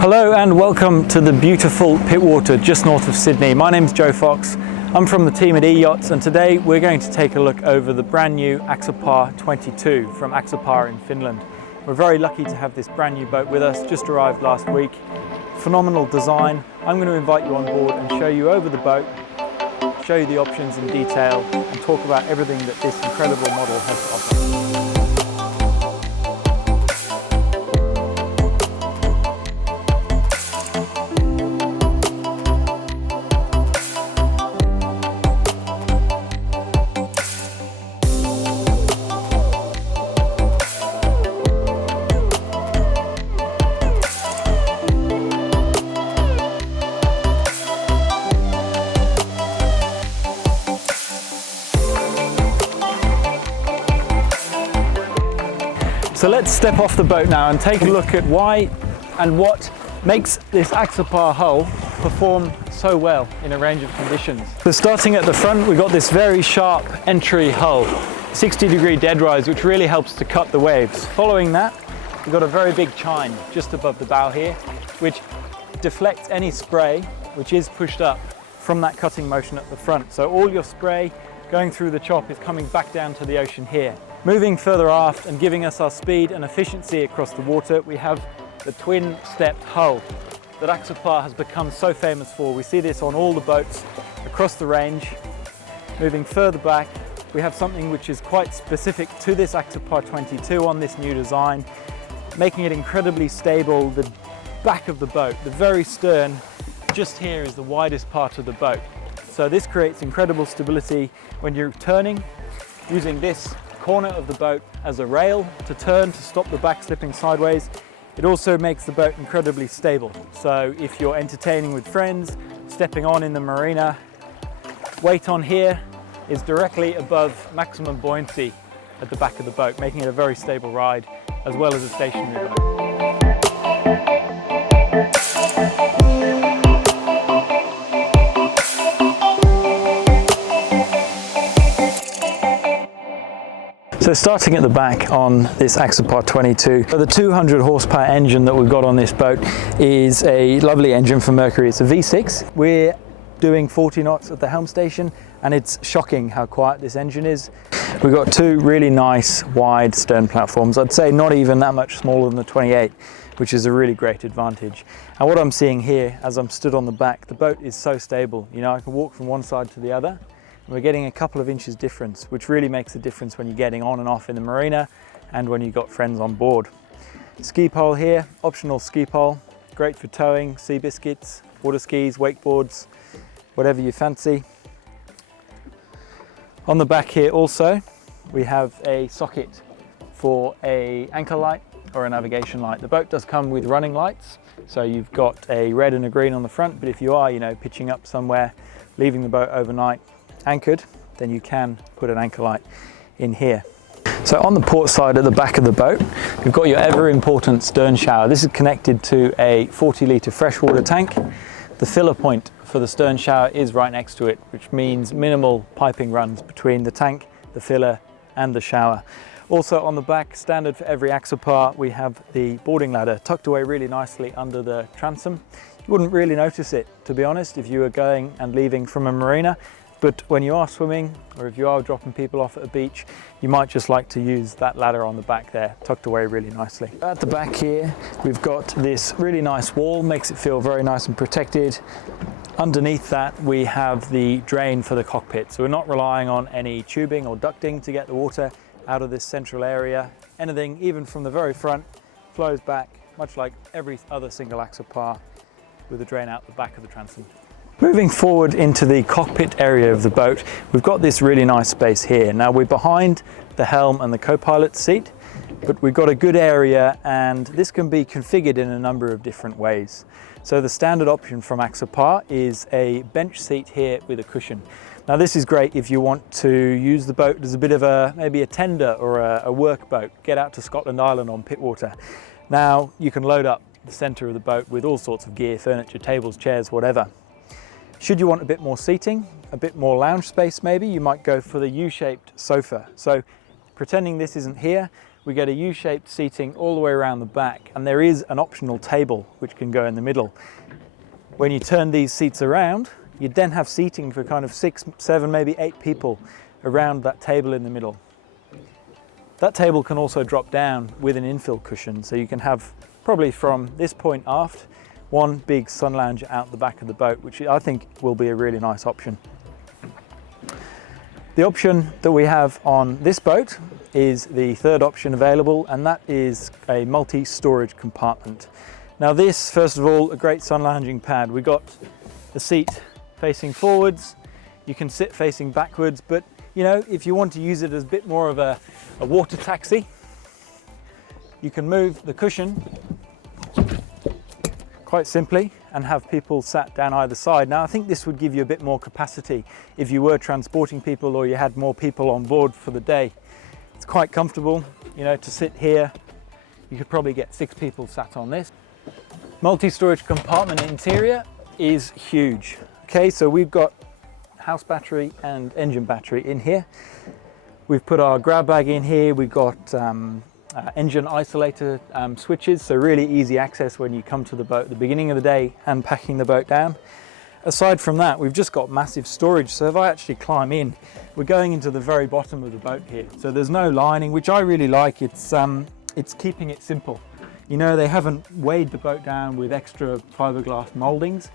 Hello and welcome to the beautiful Pittwater just north of Sydney. My name's Joe Fox. I'm from the team at Eyachts, and today we're going to take a look over the brand new Axopar 22 from Axopar in Finland. We're very lucky to have this brand new boat with us, just arrived last week. Phenomenal design. I'm going to invite you on board and show you over the boat, show you the options in detail and talk about everything that this incredible model has to offer. So let's step off the boat now and take a look at why and what makes this Axopar hull perform so well in a range of conditions. So starting at the front, we've got this very sharp entry hull, 60-degree dead rise, which really helps to cut the waves. Following that, we've got a very big chine just above the bow here, which deflects any spray which is pushed up from that cutting motion at the front. So all your spray going through the chop is coming back down to the ocean here. Moving further aft and giving us our speed and efficiency across the water, we have the twin-stepped hull that Axopar has become so famous for. We see this on all the boats across the range. Moving further back, we have something which is quite specific to this Axopar 22 on this new design, making it incredibly stable. The back of the boat, the very stern, just here is the widest part of the boat. So this creates incredible stability when you're turning, using this corner of the boat as a rail to turn to stop the back slipping sideways. It also makes the boat incredibly stable. So if you're entertaining with friends, stepping on in the marina, weight on here is directly above maximum buoyancy at the back of the boat, making it a very stable ride as well as a stationary boat. So starting at the back on this Axopar 22, the 200 horsepower engine that we've got on this boat is a lovely engine for Mercury. It's a V6. We're doing 40 knots at the Helm Station, and it's shocking how quiet this engine is. We've got two really nice wide stern platforms. I'd say not even that much smaller than the 28, which is a really great advantage. And what I'm seeing here as I'm stood on the back, the boat is so stable. You know, I can walk from one side to the other. We're getting a couple of inches difference, which really makes a difference when you're getting on and off in the marina and when you've got friends on board. Ski pole here, optional ski pole, great for towing, sea biscuits, water skis, wakeboards, whatever you fancy. On the back here also, we have a socket for an anchor light or a navigation light. The boat does come with running lights, so you've got a red and a green on the front, but if you are, pitching up somewhere, leaving the boat overnight, anchored, then you can put an anchor light in here. So on the port side at the back of the boat, you've got your ever important stern shower. This is connected to a 40-litre freshwater tank. The filler point for the stern shower is right next to it, which means minimal piping runs between the tank, the filler and the shower. Also on the back, standard for every Axopar, we have the boarding ladder tucked away really nicely under the transom. You wouldn't really notice it, to be honest, if you were going and leaving from a marina. But when you are swimming, or if you are dropping people off at a beach, you might just like to use that ladder on the back there, tucked away really nicely. At the back here, we've got this really nice wall, makes it feel very nice and protected. Underneath that, we have the drain for the cockpit. So we're not relying on any tubing or ducting to get the water out of this central area. Anything, even from the very front, flows back, much like every other single Axopar, with a drain out the back of the transom. Moving forward into the cockpit area of the boat, we've got this really nice space here. Now we're behind the helm and the co-pilot seat, but we've got a good area, and this can be configured in a number of different ways. So the standard option from Axopar is a bench seat here with a cushion. Now this is great if you want to use the boat as a bit of maybe a tender or a work boat, get out to Scotland Island on Pittwater. Now you can load up the center of the boat with all sorts of gear, furniture, tables, chairs, whatever. Should you want a bit more seating, a bit more lounge space maybe, you might go for the U-shaped sofa. So pretending this isn't here, we get a U-shaped seating all the way around the back, and there is an optional table which can go in the middle. When you turn these seats around, you then have seating for kind of 6, 7, maybe 8 people around that table in the middle. That table can also drop down with an infill cushion, so you can have probably from this point aft one big sun lounge out the back of the boat, which I think will be a really nice option. The option that we have on this boat is the third option available, and that is a multi-storage compartment. Now this, first of all, a great sun lounging pad. We've got the seat facing forwards, you can sit facing backwards, but you know, if you want to use it as a bit more of a water taxi, you can move the cushion quite simply and have people sat down either side. Now I think this would give you a bit more capacity if you were transporting people or you had more people on board for the day. It's quite comfortable, you know, to sit here. You could probably get 6 people sat on this. Multi-storage compartment interior is huge. Okay, so we've got house battery and engine battery in here. We've put our grab bag in here. We've got engine isolator switches, so really easy access when you come to the boat at the beginning of the day and packing the boat down. Aside from that, we've just got massive storage, so if I actually climb in, we're going into the very bottom of the boat here. So there's no lining, which I really like. It's keeping it simple. You know, they haven't weighed the boat down with extra fiberglass moldings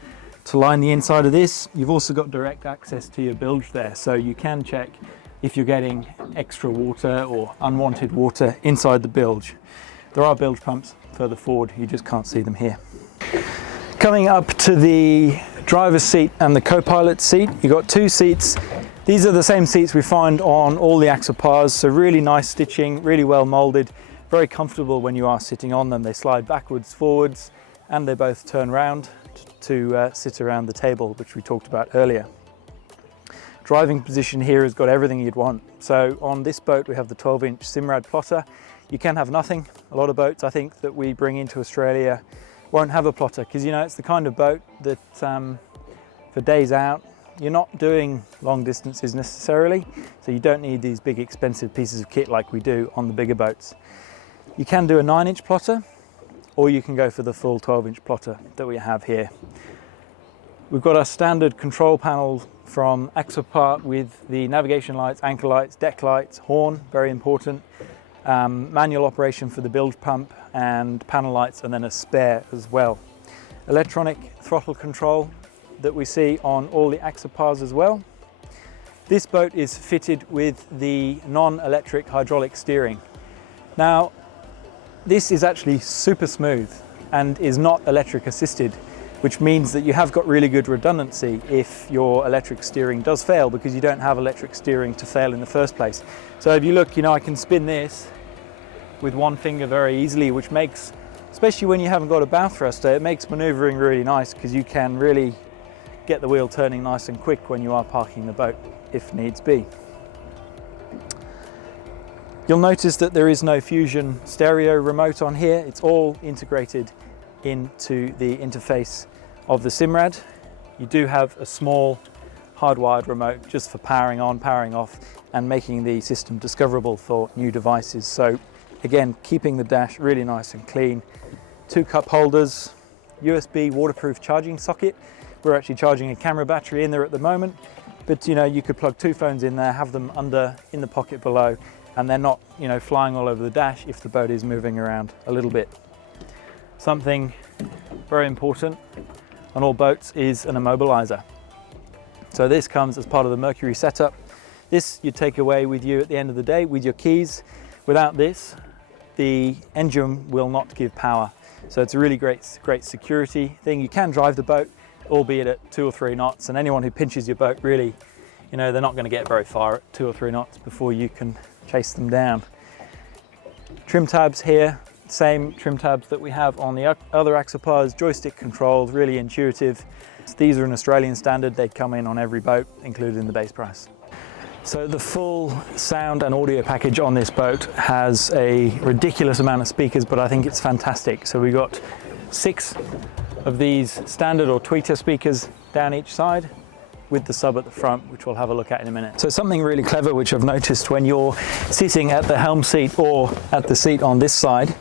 to line the inside of this. You've also got direct access to your bilge there, so you can check if you're getting extra water or unwanted water inside the bilge. There are bilge pumps further forward, you just can't see them here. Coming up to the driver's seat and the co-pilot seat, you've got 2 seats. These are the same seats we find on all the Axopars, so really nice stitching, really well molded, very comfortable when you are sitting on them. They slide backwards, forwards, and they both turn round to sit around the table, which we talked about earlier. Driving position here has got everything you'd want. So on this boat, we have the 12-inch Simrad plotter. You can have nothing. A lot of boats, I think, that we bring into Australia won't have a plotter, because you know, it's the kind of boat that for days out, you're not doing long distances necessarily, so you don't need these big expensive pieces of kit like we do on the bigger boats. You can do a 9-inch plotter, or you can go for the full 12-inch plotter that we have here. We've got our standard control panel from Axopar with the navigation lights, anchor lights, deck lights, horn, very important, manual operation for the bilge pump, and panel lights, and then a spare as well. Electronic throttle control that we see on all the Axopars as well. This boat is fitted with the non-electric hydraulic steering. Now, this is actually super smooth and is not electric assisted, which means that you have got really good redundancy if your electric steering does fail, because you don't have electric steering to fail in the first place. So if you look, you know, I can spin this with one finger very easily, which makes, especially when you haven't got a bow thruster, it makes maneuvering really nice, because you can really get the wheel turning nice and quick when you are parking the boat, if needs be. You'll notice that there is no Fusion stereo remote on here. It's all integrated into the interface of the Simrad. You do have a small hardwired remote just for powering on, powering off, and making the system discoverable for new devices. So again, keeping the dash really nice and clean. 2 cup holders, USB waterproof charging socket. We're actually charging a camera battery in there at the moment, but you know, you could plug 2 phones in there, have them in the pocket below, and they're not, you know, flying all over the dash if the boat is moving around a little bit. Something very important on all boats is an immobilizer. So this comes as part of the Mercury setup. This you take away with you at the end of the day with your keys. Without this, the engine will not give power. So it's a really great security thing. You can drive the boat, albeit at 2 or 3 knots, and anyone who pinches your boat, really, you know, they're not going to get very far at 2 or 3 knots before you can chase them down. Trim tabs here, same trim tabs that we have on the other Axopars, joystick controlled, really intuitive. These are an Australian standard, they come in on every boat, included in the base price. So the full sound and audio package on this boat has a ridiculous amount of speakers, but I think it's fantastic. So we've got 6 of these standard or tweeter speakers down each side. with the sub at the front, which we'll have a look at in a minute. So something really clever which I've noticed when you're sitting at the helm seat or at the seat on this side,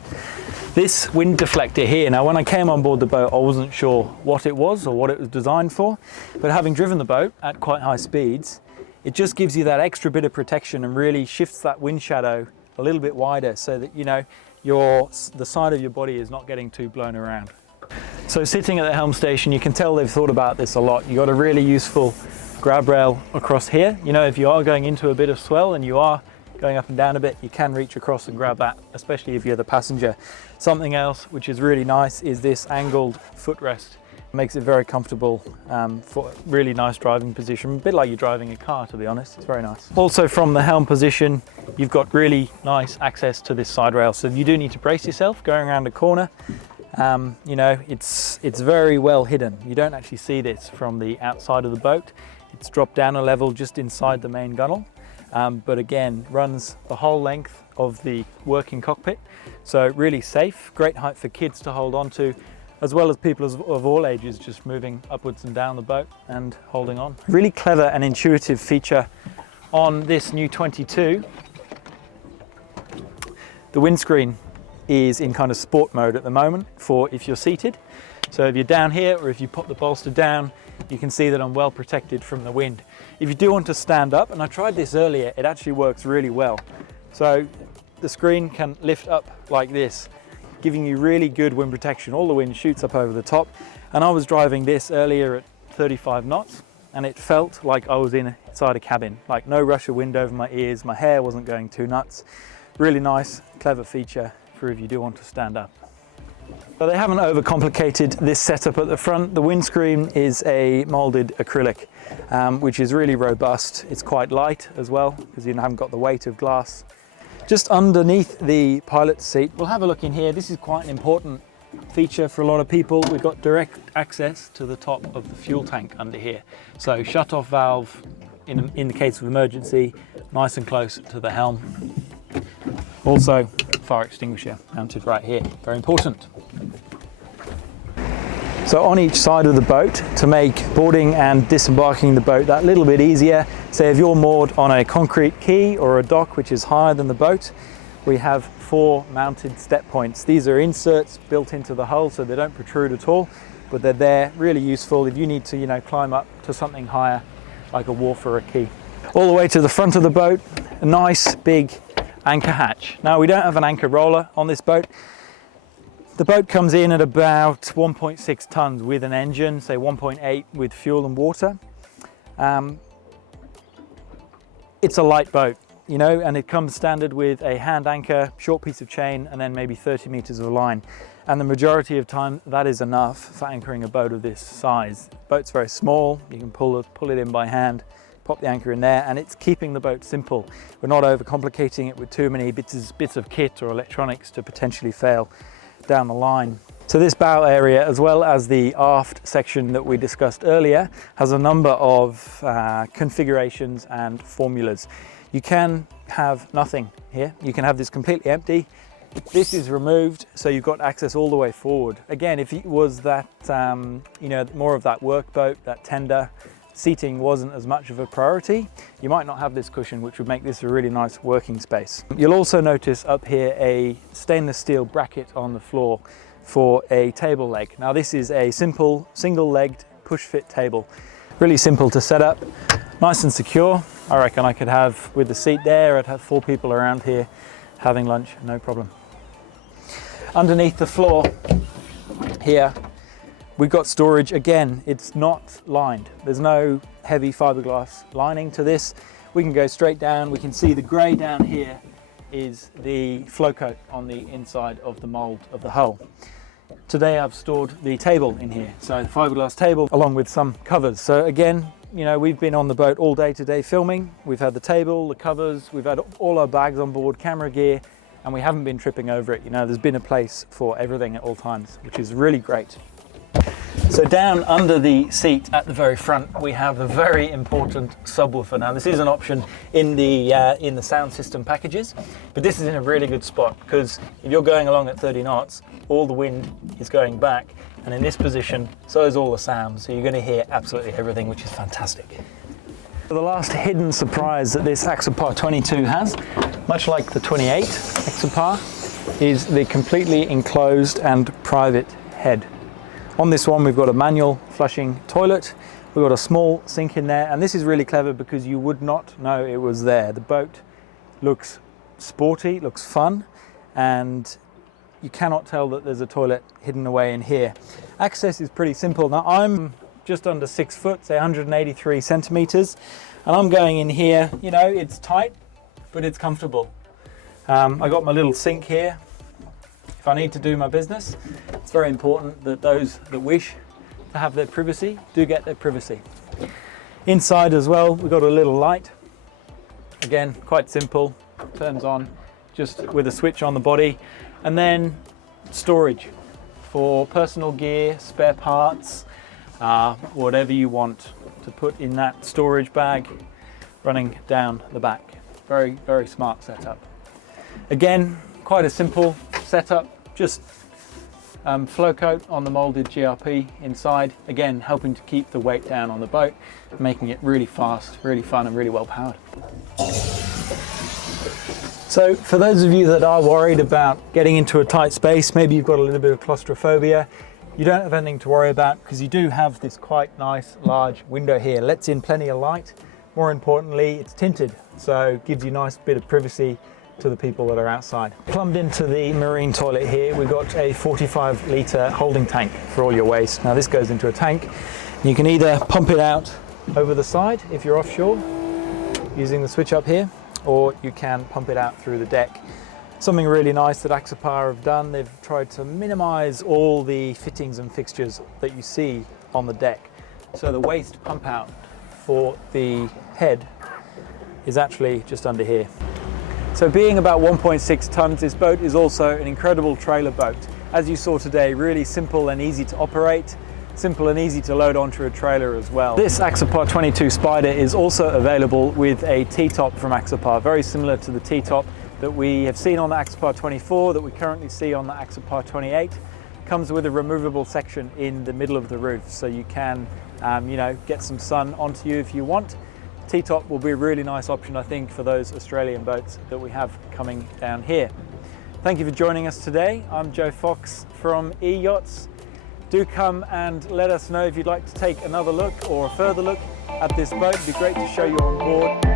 this wind deflector here. Now when I came on board the boat, I wasn't sure what it was or what it was designed for, but having driven the boat at quite high speeds, it just gives you that extra bit of protection and really shifts that wind shadow a little bit wider so that, you know, the side of your body is not getting too blown around. So sitting at the helm station, you can tell they've thought about this a lot. You've got a really useful grab rail across here. You know, if you are going into a bit of swell and you are going up and down a bit, you can reach across and grab that, especially if you're the passenger. Something else which is really nice is this angled footrest. Makes it very comfortable for a really nice driving position, a bit like you're driving a car, to be honest. It's very nice. Also from the helm position, you've got really nice access to this side rail, so you do need to brace yourself going around a corner. You know, it's very well hidden. You don't actually see this from the outside of the boat. It's dropped down a level just inside the main gunnel, but again, runs the whole length of the working cockpit. So really safe, great height for kids to hold on to, as well as people of all ages just moving upwards and down the boat and holding on. Really clever and intuitive feature on this new 22. The windscreen is in kind of sport mode at the moment for if you're seated. So if you're down here or if you pop the bolster down, you can see that I'm well protected from the wind. If you do want to stand up, and I tried this earlier, it actually works really well. So the screen can lift up like this, giving you really good wind protection. All the wind shoots up over the top. And I was driving this earlier at 35 knots and it felt like I was inside a cabin, like no rush of wind over my ears, my hair wasn't going too nuts. Really nice, clever feature for if you do want to stand up. So they haven't overcomplicated this setup at the front. The windscreen is a molded acrylic, which is really robust. It's quite light as well because you haven't got the weight of glass. Just underneath the pilot's seat, we'll have a look in here. This is quite an important feature for a lot of people. We've got direct access to the top of the fuel tank under here. So shut-off valve in the case of emergency, nice and close to the helm. Also, fire extinguisher mounted right here, very important. So on each side of the boat, to make boarding and disembarking the boat that little bit easier, say if you're moored on a concrete quay or a dock which is higher than the boat, we have 4 mounted step points. These are inserts built into the hull so they don't protrude at all, but they're there, really useful if you need to, you know, climb up to something higher like a wharf or a quay. All the way to the front of the boat, a nice big anchor hatch. Now we don't have an anchor roller on this boat. The boat comes in at about 1.6 tons with an engine, say 1.8 with fuel and water. It's a light boat, you know, and it comes standard with a hand anchor, short piece of chain, and then maybe 30 meters of line. And the majority of time, that is enough for anchoring a boat of this size. The boat's very small, you can pull it in by hand, pop the anchor in there, and it's keeping the boat simple. We're not overcomplicating it with too many bits of kit or electronics to potentially fail down the line. So this bow area, as well as the aft section that we discussed earlier, has a number of configurations and formulas. You can have nothing here. You can have this completely empty. This is removed, so you've got access all the way forward. Again, if it was that, you know, more of that workboat, that tender, seating wasn't as much of a priority, you might not have this cushion, which would make this a really nice working space. You'll also notice up here a stainless steel bracket on the floor for a table leg. Now this is a simple single-legged push-fit table. Really simple to set up, nice and secure. I reckon I could have, with the seat there, I'd have 4 people around here having lunch, no problem. Underneath the floor here, we've got storage. Again, it's not lined. There's no heavy fiberglass lining to this. We can go straight down. We can see the grey down here is the flow coat on the inside of the mould of the hull. Today I've stored the table in here. So the fiberglass table along with some covers. So again, you know, we've been on the boat all day today filming. We've had the table, the covers, we've had all our bags on board, camera gear, and we haven't been tripping over it. You know, there's been a place for everything at all times, which is really great. So down under the seat at the very front, we have a very important subwoofer. Now this is an option in the sound system packages, but this is in a really good spot because if you're going along at 30 knots, all the wind is going back And in this position, so is all the sound. So you're going to hear absolutely everything, which is fantastic. The last hidden surprise that this Axopar 22 has, much like the 28 Axopar, is the completely enclosed and private head. On this one, we've got a manual flushing toilet. We've got a small sink in there, and this is really clever because you would not know it was there. The boat looks sporty, looks fun, and you cannot tell that there's a toilet hidden away in here. Access is pretty simple. Now I'm just under 6 foot, say 183 centimeters, and I'm going in here. You know, it's tight, but it's comfortable. I got my little sink here. If I need to do my business, it's very important that those that wish to have their privacy do get their privacy. Inside as well, we've got a little light. Again, quite simple, turns on just with a switch on the body. And then storage for personal gear, spare parts, whatever you want to put in that storage bag running down the back. Very, very smart setup. Again, quite a simple setup, just flow coat on the molded GRP inside, again helping to keep the weight down on the boat, making it really fast, really fun and really well powered. So for those of you that are worried about getting into a tight space, maybe you've got a little bit of claustrophobia, you don't have anything to worry about because you do have this quite nice large window here. Lets in plenty of light. More importantly, it's tinted, so gives you a nice bit of privacy to the people that are outside. Plumbed into the marine toilet here, we've got a 45 litre holding tank for all your waste. Now this goes into a tank. You can either pump it out over the side if you're offshore using the switch up here, or you can pump it out through the deck. Something really nice that Axopar have done, they've tried to minimize all the fittings and fixtures that you see on the deck. So the waste pump out for the head is actually just under here. So being about 1.6 tons, this boat is also an incredible trailer boat. As you saw today, really simple and easy to operate, simple and easy to load onto a trailer as well. This Axopar 22 Spider is also available with a T-top from Axopar, very similar to the T-top that we have seen on the Axopar 24, that we currently see on the Axopar 28. Comes with a removable section in the middle of the roof, so you can you know, get some sun onto you if you want. T-top will be a really nice option, I think, for those Australian boats that we have coming down here. Thank you for joining us today. I'm Joe Fox from Eyachts. Do come and let us know if you'd like to take another look or a further look at this boat. It'd be great to show you on board.